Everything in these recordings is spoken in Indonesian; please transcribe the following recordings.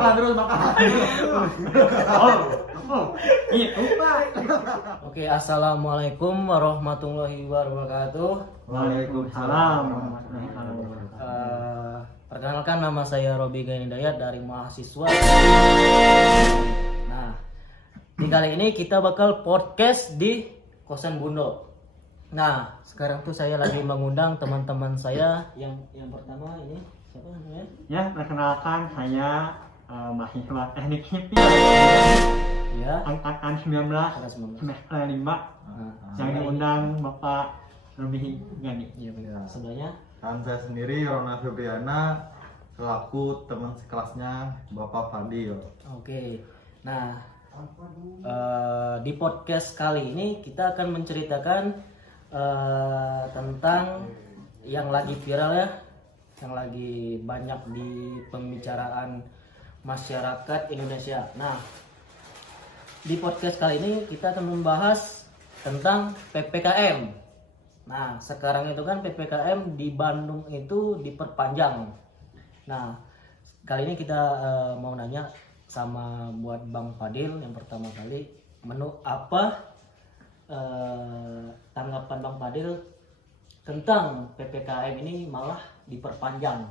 makan terus makan. Itu Pak. Oke, assalamualaikum warahmatullahi wabarakatuh. Waalaikumsalam warahmatullahi wabarakatuh. Perkenalkan, nama saya Robi Gainidayat dari mahasiswa. Nah, di kali ini kita bakal podcast di kosan Bundo. Nah, sekarang tuh saya lagi mengundang teman-teman saya yang pertama ini siapa namanya? Ya, perkenalkan saya mahasiswa teknik sipil Ya, angkatan 19 semester 5 yang diundang Bapak Robi Gani. Iya, benar. Sebelahnya Dan saya sendiri Rona Febriana selaku teman sekelasnya Bapak Fadil. Oke, nah di podcast kali ini kita akan menceritakan tentang yang lagi viral ya, yang lagi banyak di pembicaraan masyarakat Indonesia. Nah, di podcast kali ini kita akan membahas tentang PPKM. Nah, sekarang itu kan PPKM di Bandung itu diperpanjang. Nah, kali ini kita mau nanya sama buat Bang Fadil yang pertama kali, apa tanggapan Bang Fadil tentang PPKM ini malah diperpanjang?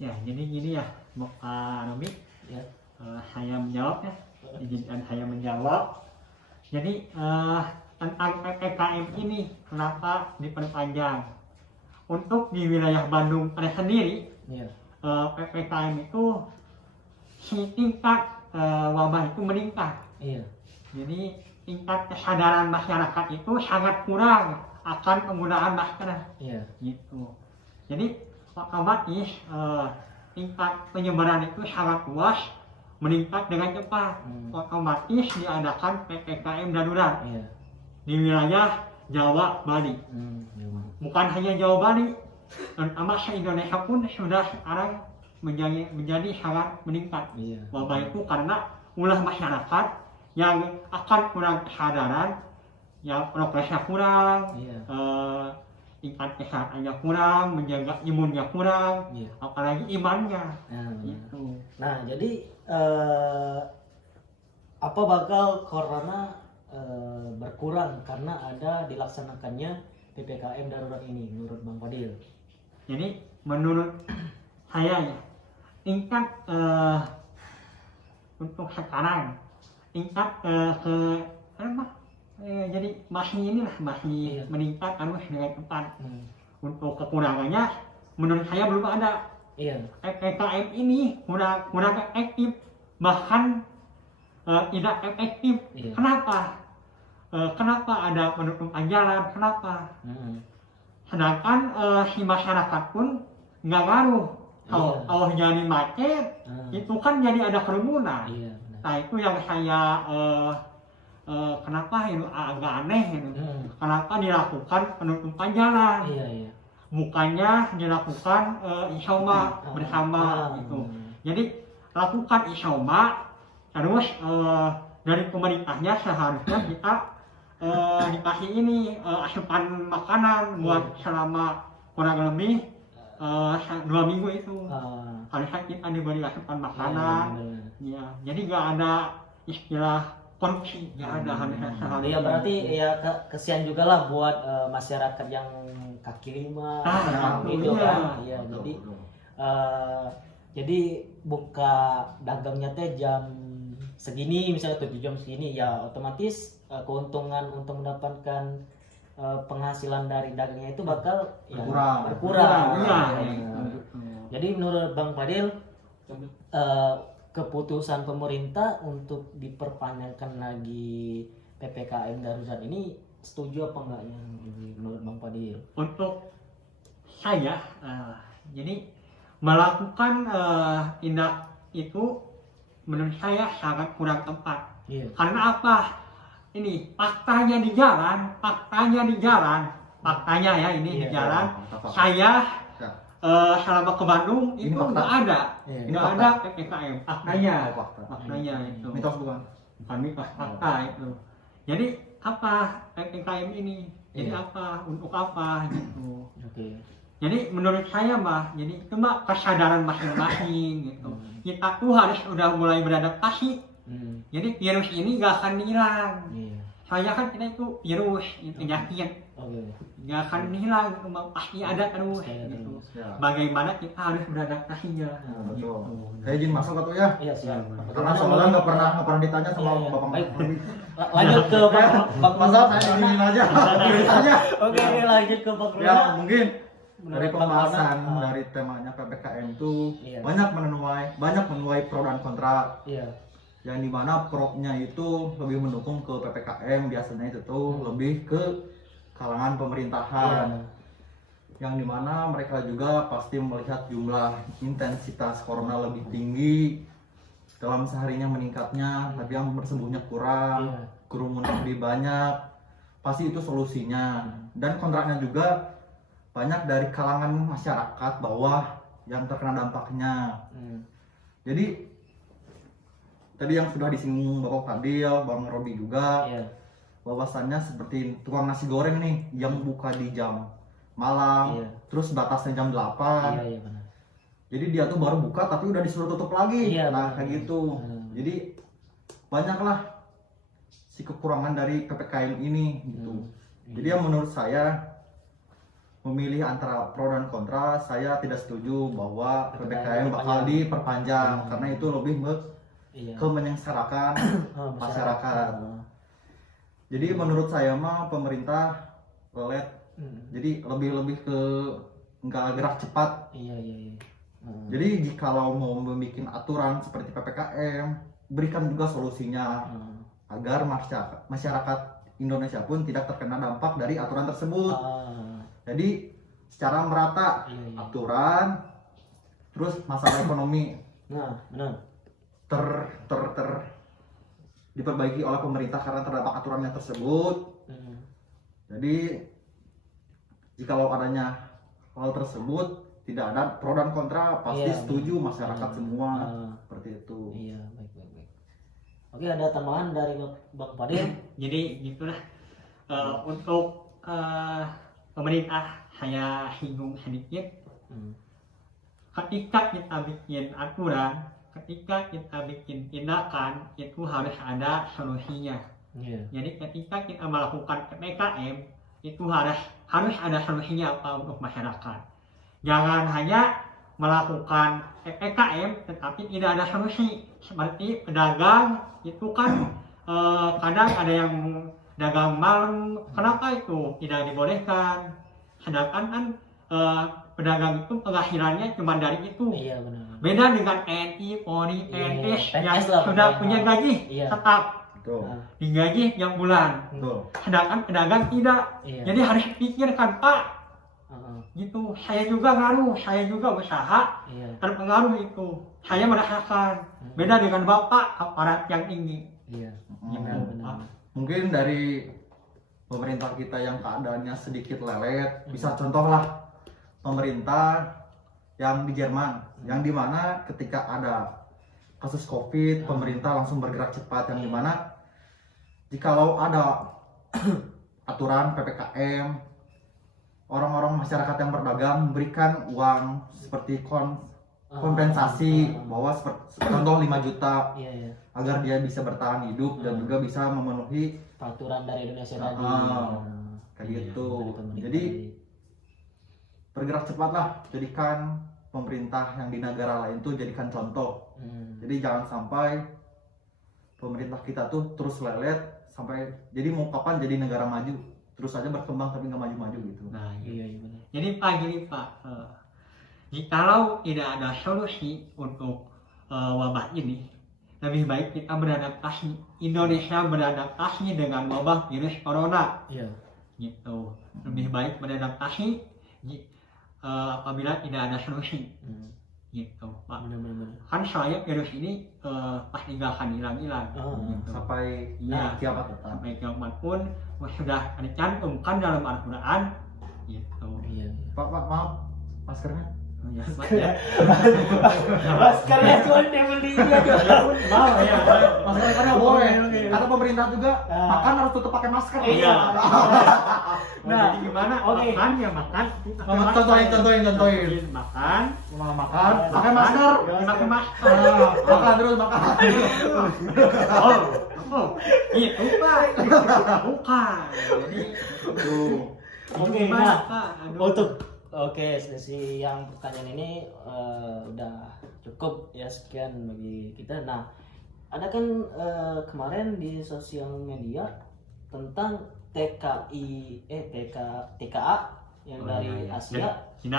Ya, jadi gini ya, Bapak Robi. Ya. Saya menjawab ya, izinkan saya menjawab. Jadi tentang PPKM ini kenapa diperpanjang? Untuk di wilayah Bandung pada sendiri, Iya. PPKM itu tingkat wabah itu meningkat. Iya. Jadi tingkat kesadaran masyarakat itu sangat kurang akan penggunaan masker. Iya. Gitu. Jadi otomatis tingkat penyebaran itu sangat luas, meningkat dengan cepat. Otomatis diadakan PPKM darurat Iya. di wilayah Jawa, Bali. Bukan hanya Jawa, Bali, terutama se-Indonesia pun sudah sekarang menjadi sangat meningkat. Iya. Wabah itu karena ulah masyarakat yang akan kurang kesadaran, yang progresnya kurang, Iya. tingkat kesehatannya kurang, menjaga imunnya kurang, Iya. apalagi imannya. Nah, Gitu. nah, jadi apa bakal corona berkurang karena ada dilaksanakannya PPKM darurat ini menurut Bang Fadil? Jadi menurut saya ya, tingkat untuk sekarang tingkat jadi masih Iya. meningkat terus dengan cepat. Untuk kekurangannya menurut saya belum ada. Iya. PPKM ini kurang efektif, bahkan tidak efektif. Iya. Kenapa? Kenapa ada penutupan jalan? Kenapa? Sedangkan si masyarakat pun nggak ngaruh. Kalau jadi macet, itu kan jadi ada kerumunan. Iya. Nah, itu yang saya kenapa itu agak aneh gitu. Kenapa dilakukan penutupan jalan? Iya. Iya. Bukannya dilakukan isyoma bersama gitu. Jadi lakukan isyoma, terus dari pemerintahnya seharusnya kita dikasih ini asupan makanan buat selama kurang lebih 2 minggu itu. Harusnya kita diberi asupan makanan. Ya, jadi nggak ada istilah korupsi, nggak ada harusnya seharusnya. Iya, berarti ya kesian juga lah buat masyarakat yang kaki lima itu kan. Iya, jadi buka dagangnya teh jam segini, misalnya 7 jam segini, ya otomatis keuntungan untuk mendapatkan penghasilan dari dagangnya itu bakal berkurang. Iya. Jadi menurut Bang Fadil, keputusan pemerintah untuk diperpanjangkan lagi PPKM darurat ini setuju apa enggak yang menurut Bang Fadil? Untuk saya, jadi melakukan tindak itu menurut saya sangat kurang tepat. Iya. Karena apa? Ini faktanya di jalan, faktanya ya ini di jalan. Saya selama ke Bandung itu nggak ada, nggak ada PPKM. Faktanya itu. Mitos bukan? Bukan mitos, fakta itu. Jadi apa PPKM ini? Jadi apa? Untuk apa gitu? Oke. Jadi menurut saya mah, jadi itu mah kesadaran masing-masing gitu. Kita tuh harus udah mulai beradaptasi. Jadi virus ini gak akan hilang. Iya. Soalnya kan kita itu virus, itu penyakit. Oke. Gak akan hilang, pasti ada terus. Pasti ada Gitu. terus. Ya. Bagaimana kita harus beradaptasinya. Betul. Gitu. Saya izin masuk atau ya? Iya, siap. Karena soalnya nggak pernah ditanya sama Iya, iya. Bapak Baik. Mas. Lanjut ke Bang Masa saya diizinin aja, diizinin aja. Oke, ini lanjut ke Bang Ya Runa. mungkin Menurut dari Bang pembahasan Runa, dari temanya PPKM itu Iya. banyak menuai pro dan kontra. Iya. Yang dimana pro-nya itu lebih mendukung ke PPKM, biasanya itu tuh lebih ke kalangan pemerintahan. Iya. Yang dimana mereka juga pasti melihat jumlah intensitas corona lebih tinggi, dalam seharinya meningkatnya, tapi yang bersembuhnya kurang, Iya. kerumunan lebih banyak, pasti itu solusinya. Dan kontraknya juga banyak dari kalangan masyarakat bawah yang terkena dampaknya. Jadi tadi yang sudah disinggung Bapak Fadil, Bang Robi juga, Iya. bahwasannya seperti tukang nasi goreng nih yang buka di jam malam, Iya. terus batasnya jam 8. Iya, benar. Jadi dia tuh baru buka tapi udah disuruh tutup lagi. Iya, Nah, benar. kayak gitu. Jadi banyaklah si kekurangan dari PPKM ini gitu. Jadi yang menurut saya memilih antara pro dan kontra, saya tidak setuju bahwa PPKM bakal diperpanjang karena itu lebih Iya. ke menyengsarakan Oh, masyarakat. Jadi menurut saya mah pemerintah lelet. Jadi lebih ke nggak gerak cepat. Iya. Jadi jikalau mau membuat aturan seperti PPKM, berikan juga solusinya agar masyarakat Indonesia pun tidak terkena dampak dari aturan tersebut. Jadi secara merata Iya. aturan, terus masalah ekonomi Nah, benar. diperbaiki oleh pemerintah karena terdapat aturannya tersebut. Jadi jikalau adanya hal tersebut tidak ada pro dan kontra, pasti Iya, setuju masyarakat iya. semua seperti itu. Iya, baik. Oke, ada tambahan dari Bang Fadil? Jadi gitulah. Untuk pemerintah saya singgung sedikit. Ketika kita bikin aturan, ketika kita bikin tindakan, itu harus ada solusinya. Iya. Jadi ketika kita melakukan PPKM, itu harus ada solusinya apa untuk masyarakat. Jangan hanya melakukan PPKM tetapi tidak ada solusi. Seperti pedagang itu kan kadang ada yang dagang malam, kenapa itu tidak dibolehkan? Sedangkan kan pedagang itu penghasilannya cuma dari itu. Iya, benar. Beda dengan TNI, Polri, PNS yang PNS lah, sudah pokoknya. punya gaji Iya. tetap Betul. digaji yang bulan. Betul. Sedangkan pedagang tidak. Iya. Jadi harus pikirkan, Pak, gitu. Saya juga ngaruh, saya juga usaha, Iya. terpengaruh itu. Saya merasakan. Beda dengan Bapak, aparat yang tinggi. Iya. Gitu, Benar. Pak. Mungkin dari pemerintah kita yang keadaannya sedikit lelet, bisa contohlah pemerintah yang di Jerman, yang dimana ketika ada kasus COVID, pemerintah langsung bergerak cepat, yang dimana jikalau ada aturan PPKM, orang-orang masyarakat yang berdagang memberikan uang seperti kompensasi bahwa contoh 5 juta Iya. agar dia bisa bertahan hidup dan juga bisa memenuhi Peraturan dari Indonesia tadi. kayak Iya, gitu. dari pemerintah Jadi tadi. bergerak cepatlah, jadikan pemerintah yang di negara lain tuh jadikan contoh. Jadi jangan sampai pemerintah kita tuh terus lelet sampai jadi mau kapan jadi negara maju, terus aja berkembang tapi nggak maju-maju gitu. Nah, Iya, benar. jadi Pak gini Pak, jikalau tidak ada solusi untuk wabah ini, lebih baik kita beradaptasi. Indonesia beradaptasi dengan wabah virus corona. Iya. Gitu. Lebih baik beradaptasi apabila tidak ada solusi. Gitu, Pak. Benar. Kan soalnya virus ini pasti nggak akan hilang-hilang. Gitu. Sampai Iya. kiamat tetap. Sampai kiamat pun sudah dicantumkan dalam Al-Quran. Gitu. Iya. Pak, maaf, maskernya. Ya, Mas, ya. Maskernya cuma dibelinya juga. Mau ya. Masker kan nggak boleh. Oke. Kata pemerintah juga Ah. makan harus tetap pakai masker. Iya. Nah, jadi gimana? oke. Makan ya makan. Contohin. Makan. Makan, pakai masker. Ya, pakai masker. Makan terus makan. Oh, itu Pak. Bukan. Jadi, Tuh. Oke, gimana, nah, Pak? Aduh. Oke, sesi yang pertanyaan ini udah cukup ya, sekian bagi kita. Nah, ada kan kemarin di sosial media tentang TKA yang Oh, dari iya. Asia Cina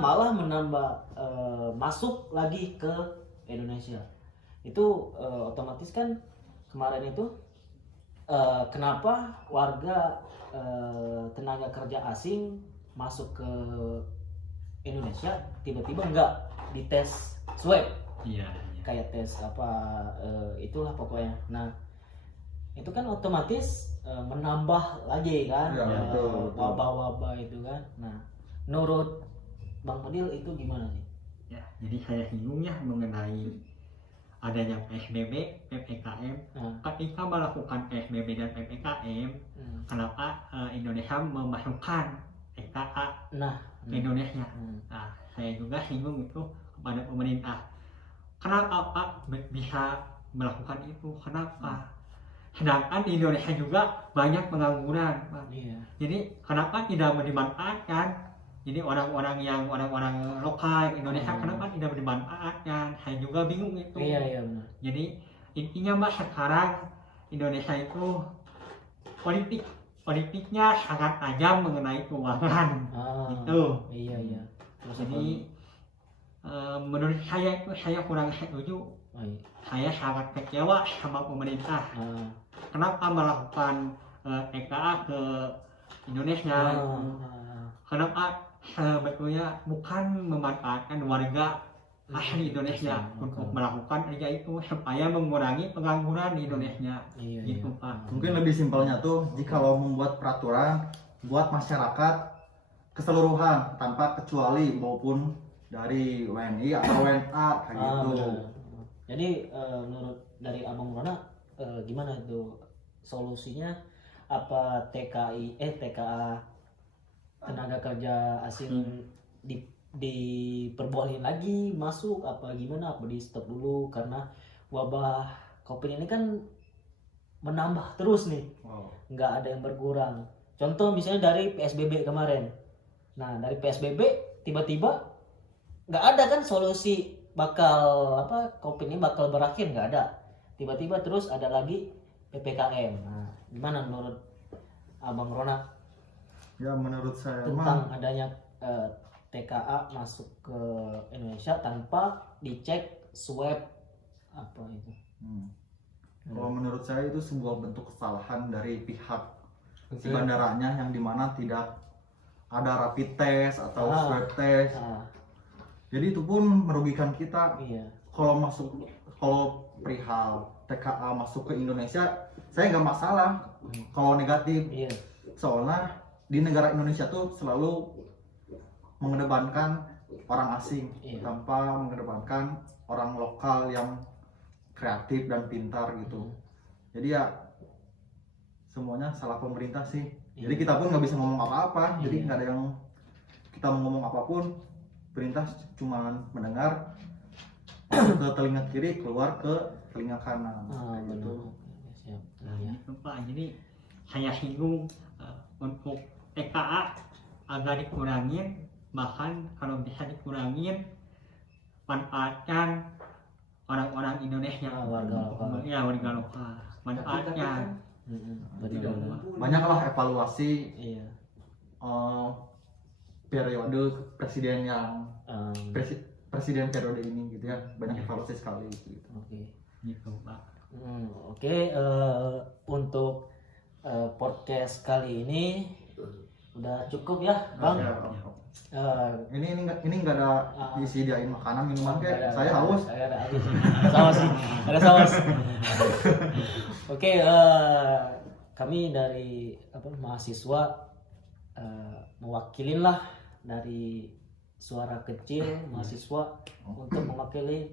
malah menambah masuk lagi ke Indonesia. Itu otomatis kan kemarin itu kenapa warga tenaga kerja asing masuk ke Indonesia tiba-tiba nggak dites swab Iya. kayak tes apa itulah pokoknya. Nah itu kan otomatis menambah lagi kan Ya, betul. wabah-wabah itu kan. Nah menurut Bang Fadil itu gimana sih? Ya, jadi saya bingung ya mengenai adanya PSBB, PPKM. Nah, Ketika melakukan PSBB dan PPKM, kenapa Indonesia memasukkan TKA nah, ke Indonesia? hmm, Nah, saya juga singgung itu kepada pemerintah. Kenapa Pak bisa melakukan itu? Kenapa? Sedangkan di Indonesia juga banyak pengangguran, Pak. iya, Jadi kenapa tidak dimanfaatkan? Jadi orang-orang lokal Indonesia kenapa tidak dimanfaatkan? Saya juga bingung itu. iya benar. Jadi intinya Mbak, sekarang Indonesia itu politiknya sangat tajam mengenai keuangan. Gitu. Iya. Terus Jadi menurut saya itu saya kurang setuju. apa? Iya. Saya sangat kecewa sama pemerintah. Kenapa melakukan TKA ke Indonesia? Kenapa sebetulnya bukan memanfaatkan warga asli Indonesia untuk melakukan kerja itu supaya mengurangi pengangguran di Indonesia. Iya, Gitu, iya. Pak. Mungkin lebih simpelnya tuh jika lo membuat peraturan buat masyarakat keseluruhan tanpa kecuali maupun dari WNI atau WNA kayak gitu. Benar. Jadi menurut dari Abang Rona gimana itu solusinya? Apa TKA tenaga kerja asing diperbolehin lagi masuk apa gimana, apa di stop dulu karena wabah COVID ini kan menambah terus nih, Wow. nggak ada yang berkurang. Contoh misalnya dari PSBB kemarin. Nah dari PSBB tiba-tiba nggak ada kan solusi bakal apa COVID ini bakal berakhir, nggak ada. Tiba-tiba terus ada lagi PPKM. Nah gimana menurut Abang Rona Ya menurut saya tentang mah adanya TKA masuk ke Indonesia tanpa dicek swab apa itu? kalau menurut saya itu sebuah bentuk kesalahan dari pihak si bandaranya yang dimana tidak ada rapid test atau swab test. Jadi itu pun merugikan kita. Iya. Kalau perihal TKA masuk ke Indonesia, saya nggak masalah kalau negatif. Iya. Soalnya di negara Indonesia tuh selalu mengedepankan orang asing tanpa mengedepankan orang lokal yang kreatif dan pintar gitu. Jadi ya semuanya salah pemerintah sih. Jadi kita pun nggak bisa ngomong apa-apa. Jadi nggak ada yang kita mau ngomong apapun, perintah cuma mendengar masuk ke telinga kiri keluar ke telinga kanan. Kayak gitu. Siap. Nah, gitu Pak. Jadi saya singgung untuk TKA agar dikurangin, bahkan kalau bisa dikurangin manfaatkan orang-orang Indonesia, warga lokal. Ya, warga lokal manfaatkan. Banyaklah evaluasi Iya. periode presiden yang Um, presiden periode ini gitu ya, banyak evaluasi sekali gitu. Oke. Gitu Pak. Oke, untuk podcast kali ini udah cukup ya, Bang. Ya, ini nggak ada disediain makanan minuman kayak Ada, saya haus. Saya ada haus. Saus sih. Ada saus. Oke, kami dari mahasiswa mewakilin lah dari suara kecil mahasiswa untuk mewakili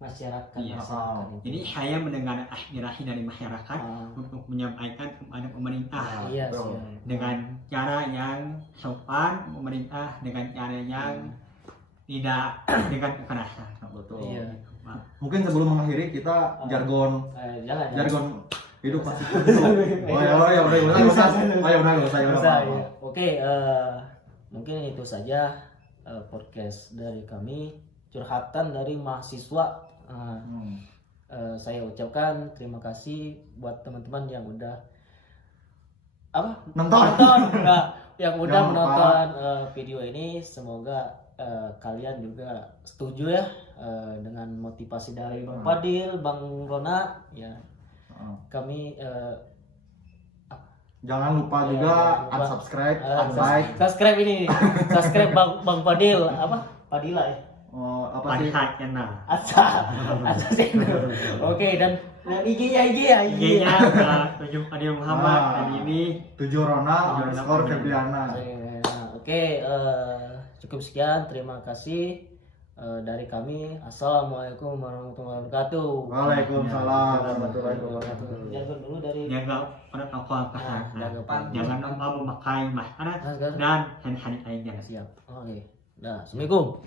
masyarakat. Iya. Masyarakat itu. Jadi saya mendengar aspirasi dari masyarakat untuk menyampaikan kepada pemerintah Iya sih. Betul. dengan cara yang sopan, pemerintah dengan cara yang tidak dengan kekerasan. Betul. Iya. Pak. Mungkin sebelum mengakhiri kita jargon Jangan. jargon hidup pasti oh ya udah nggak usah Ya. Oke, mungkin itu saja podcast dari kami, curhatan dari mahasiswa. Saya ucapkan terima kasih buat teman-teman yang udah Nonton. yang udah Jangan lupa. menonton video ini. Semoga kalian juga setuju ya dengan motivasi dari Bang Fadil, Bang Rona ya. Kami Jangan lupa juga unsubscribe, unlike, subscribe ini, subscribe Bang Fadil Fadila ya. apa sih? Pada channel. Asa sih. Oke, dan IG-nya. IG-nya 7 Fadil Muhammad dan ini 7 Rona underscore Febriana. Oke, cukup sekian. Terima kasih dari kami. Assalamualaikum warahmatullahi wabarakatuh. Waalaikumsalam warahmatullahi wabarakatuh. Jargon dulu dari jaga protokol kesehatan. jaga Jangan lupa memakai masker Masker. dan hand sanitizer. siap. Oke. Nah, assalamualaikum.